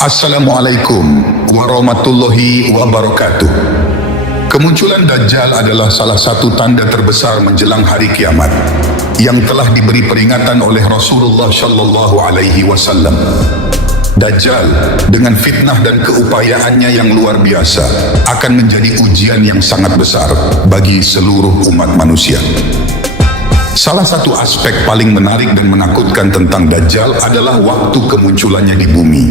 Assalamualaikum warahmatullahi wabarakatuh. Kemunculan Dajjal adalah salah satu tanda terbesar menjelang hari kiamat yang telah diberi peringatan oleh Rasulullah Shallallahu Alaihi Wasallam. Dajjal dengan fitnah dan keupayaannya yang luar biasa akan menjadi ujian yang sangat besar bagi seluruh umat manusia. Salah satu aspek paling menarik dan menakutkan tentang Dajjal adalah waktu kemunculannya di bumi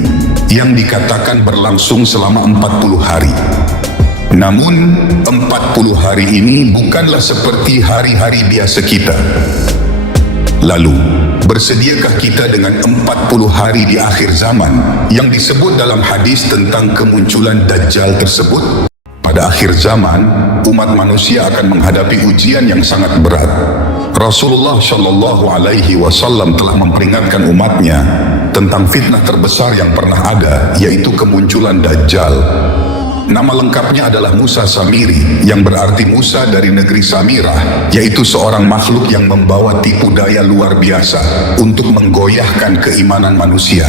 yang dikatakan berlangsung selama 40 hari. Namun 40 hari ini bukanlah seperti hari-hari biasa kita. Lalu, bersediakah kita dengan 40 hari di akhir zaman yang disebut dalam hadis tentang kemunculan Dajjal tersebut? Pada akhir zaman, umat manusia akan menghadapi ujian yang sangat berat. Rasulullah Shallallahu Alaihi Wasallam telah memperingatkan umatnya tentang fitnah terbesar yang pernah ada, yaitu kemunculan Dajjal. Nama lengkapnya adalah Musa Samiri, yang berarti Musa dari negeri Samirah, yaitu seorang makhluk yang membawa tipu daya luar biasa untuk menggoyahkan keimanan manusia.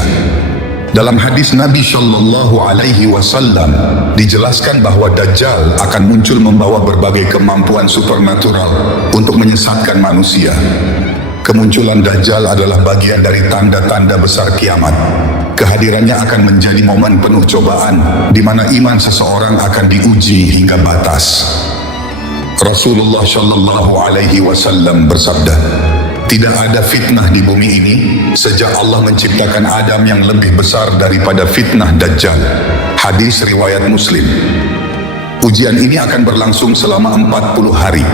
Dalam hadis Nabi Shallallahu Alaihi Wasallam dijelaskan bahwa Dajjal akan muncul membawa berbagai kemampuan supernatural untuk menyesatkan manusia. Kemunculan Dajjal adalah bagian dari tanda-tanda besar kiamat. Kehadirannya akan menjadi momen penuh cobaan di mana iman seseorang akan diuji hingga batas. Rasulullah Shallallahu Alaihi Wasallam bersabda, "Tidak ada fitnah di bumi ini sejak Allah menciptakan Adam yang lebih besar daripada fitnah Dajjal." Hadis riwayat Muslim. Ujian ini akan berlangsung selama 40 hari.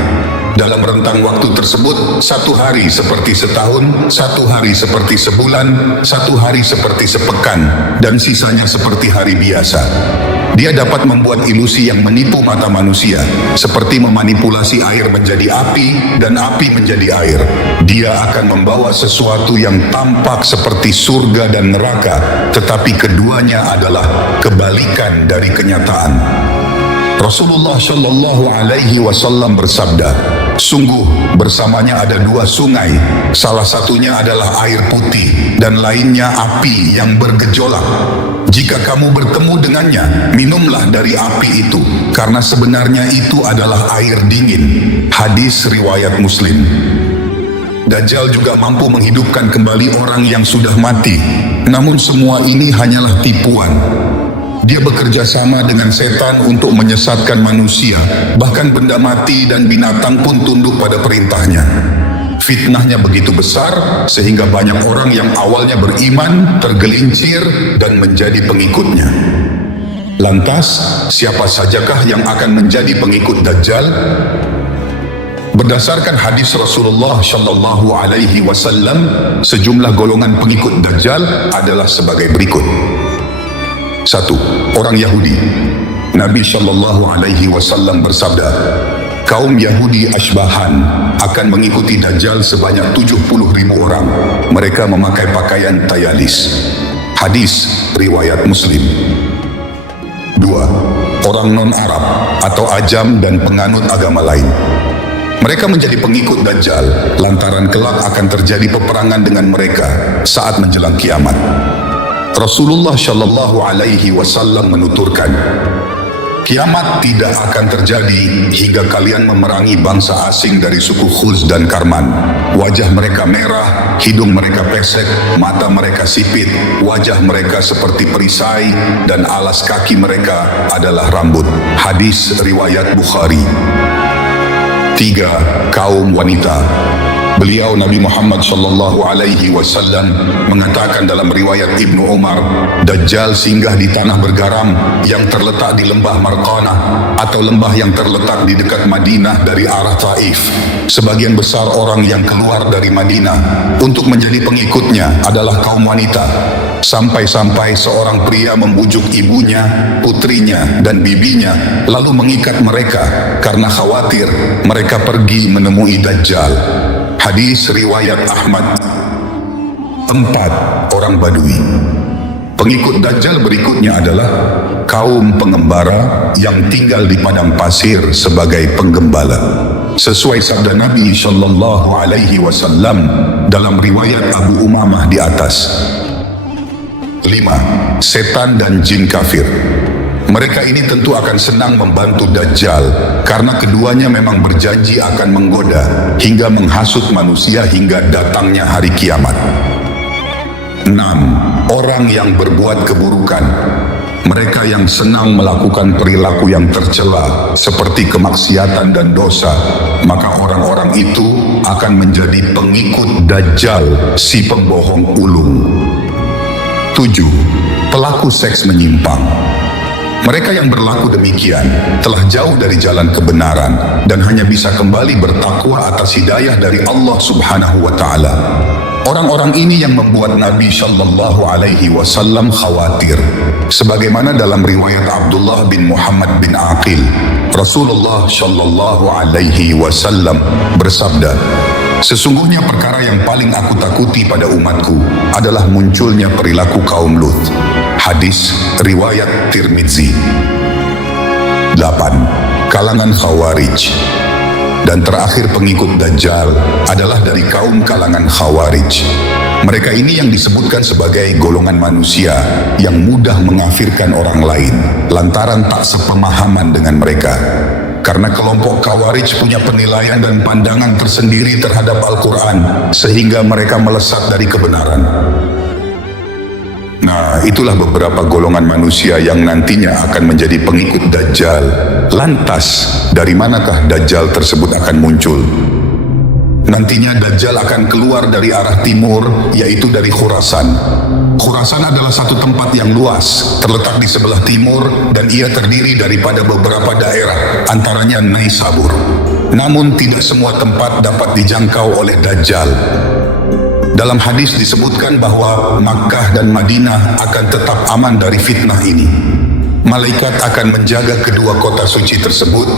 Dalam rentang waktu tersebut, satu hari seperti setahun, satu hari seperti sebulan, satu hari seperti sepekan, dan sisanya seperti hari biasa. Dia dapat membuat ilusi yang menipu mata manusia, seperti memanipulasi air menjadi api dan api menjadi air. Dia akan membawa sesuatu yang tampak seperti surga dan neraka, tetapi keduanya adalah kebalikan dari kenyataan. Rasulullah Shallallahu Alaihi Wasallam bersabda, "Sungguh bersamanya ada dua sungai, salah satunya adalah air putih dan lainnya api yang bergejolak. Jika kamu bertemu dengannya, minumlah dari api itu, karena sebenarnya itu adalah air dingin." Hadis riwayat Muslim. Dajjal juga mampu menghidupkan kembali orang yang sudah mati. Namun semua ini hanyalah tipuan. Dia bekerja sama dengan setan untuk menyesatkan manusia, bahkan benda mati dan binatang pun tunduk pada perintahnya. Fitnahnya begitu besar sehingga banyak orang yang awalnya beriman tergelincir dan menjadi pengikutnya. Lantas, siapa sajakah yang akan menjadi pengikut Dajjal? Berdasarkan hadis Rasulullah Shallallahu Alaihi Wasallam, sejumlah golongan pengikut Dajjal adalah sebagai berikut. 1. Orang Yahudi. Nabi Shallallahu Alaihi Wasallam bersabda, "Kaum Yahudi Ashbahan akan mengikuti Dajjal sebanyak 70.000 orang. Mereka memakai pakaian tayalis." Hadis riwayat Muslim. 2. Orang non-Arab atau ajam dan penganut agama lain. Mereka menjadi pengikut Dajjal lantaran kelak akan terjadi peperangan dengan mereka saat menjelang kiamat. Rasulullah Shallallahu Alaihi Wasallam menuturkan, "Kiamat tidak akan terjadi hingga kalian memerangi bangsa asing dari suku Khuz dan Karman. Wajah mereka merah, hidung mereka pesek, mata mereka sipit, wajah mereka seperti perisai, dan alas kaki mereka adalah rambut." Hadis riwayat Bukhari. 3. Kaum wanita. Beliau Nabi Muhammad Sallallahu Alaihi Wasallam mengatakan dalam riwayat Ibnu Umar, Dajjal singgah di tanah bergaram yang terletak di lembah Marqana atau lembah yang terletak di dekat Madinah dari arah Taif. Sebagian besar orang yang keluar dari Madinah untuk menjadi pengikutnya adalah kaum wanita. Sampai-sampai seorang pria membujuk ibunya, putrinya, dan bibinya, lalu mengikat mereka karena khawatir mereka pergi menemui Dajjal. Hadis riwayat Ahmad. 4. Orang Badui. Pengikut Dajjal berikutnya adalah kaum pengembara yang tinggal di padang pasir sebagai penggembala. Sesuai sabda Nabi Shallallahu Alaihi Wasallam dalam riwayat Abu Umamah di atas, 5. Setan dan jin kafir. Mereka ini tentu akan senang membantu Dajjal karena keduanya memang berjanji akan menggoda hingga menghasut manusia hingga datangnya hari kiamat. 6. Orang yang berbuat keburukan. Mereka yang senang melakukan perilaku yang tercela seperti kemaksiatan dan dosa, maka orang-orang itu akan menjadi pengikut Dajjal, si pembohong ulung. 7. Pelaku seks menyimpang. Mereka yang berlaku demikian telah jauh dari jalan kebenaran dan hanya bisa kembali bertakwa atas hidayah dari Allah Subhanahu wa Ta'ala. Orang-orang ini yang membuat Nabi Shallallahu Alaihi Wasallam khawatir. Sebagaimana dalam riwayat Abdullah bin Muhammad bin Aqil, Rasulullah Shallallahu Alaihi Wasallam bersabda, "Sesungguhnya perkara yang paling aku takuti pada umatku adalah munculnya perilaku kaum Lut." Hadis riwayat Tirmidzi. 8. Kalangan Khawarij. Dan terakhir pengikut Dajjal adalah dari kaum kalangan Khawarij. Mereka ini yang disebutkan sebagai golongan manusia yang mudah mengafirkan orang lain lantaran tak sepemahaman dengan mereka. Karena kelompok Khawarij punya penilaian dan pandangan tersendiri terhadap Al-Quran sehingga mereka melesat dari kebenaran. Nah, itulah beberapa golongan manusia yang nantinya akan menjadi pengikut Dajjal. Lantas, dari manakah Dajjal tersebut akan muncul? Nantinya Dajjal akan keluar dari arah timur, yaitu dari Khurasan. Khurasan adalah satu tempat yang luas, terletak di sebelah timur, dan ia terdiri daripada beberapa daerah, antaranya Naisabur. Namun tidak semua tempat dapat dijangkau oleh Dajjal. Dalam hadis disebutkan bahwa Makkah dan Madinah akan tetap aman dari fitnah ini. Malaikat akan menjaga kedua kota suci tersebut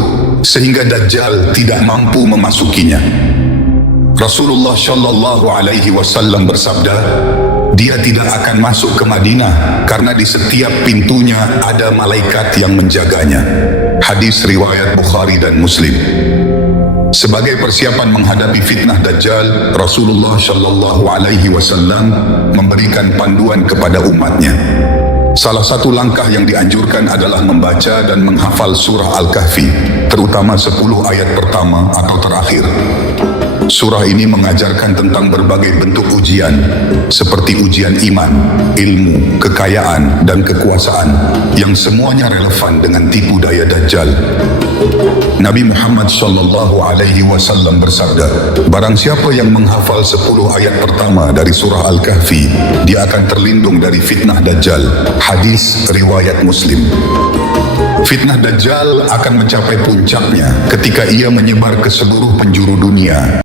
sehingga Dajjal tidak mampu memasukinya. Rasulullah Shallallahu Alaihi Wasallam bersabda, dia tidak akan masuk ke Madinah karena di setiap pintunya ada malaikat yang menjaganya. Hadis riwayat Bukhari dan Muslim. Sebagai persiapan menghadapi fitnah Dajjal, Rasulullah Shallallahu Alaihi Wasallam memberikan panduan kepada umatnya. Salah satu langkah yang dianjurkan adalah membaca dan menghafal surah Al-Kahfi, terutama 10 ayat pertama atau terakhir. Surah ini mengajarkan tentang berbagai bentuk ujian, seperti ujian iman, ilmu, kekayaan, dan kekuasaan, yang semuanya relevan dengan tipu daya Dajjal. Nabi Muhammad Sallallahu Alaihi Wasallam bersabda, barang siapa yang menghafal 10 ayat pertama dari surah Al-Kahfi, dia akan terlindung dari fitnah Dajjal. Hadis riwayat Muslim. Fitnah Dajjal akan mencapai puncaknya ketika ia menyebar ke seluruh penjuru dunia.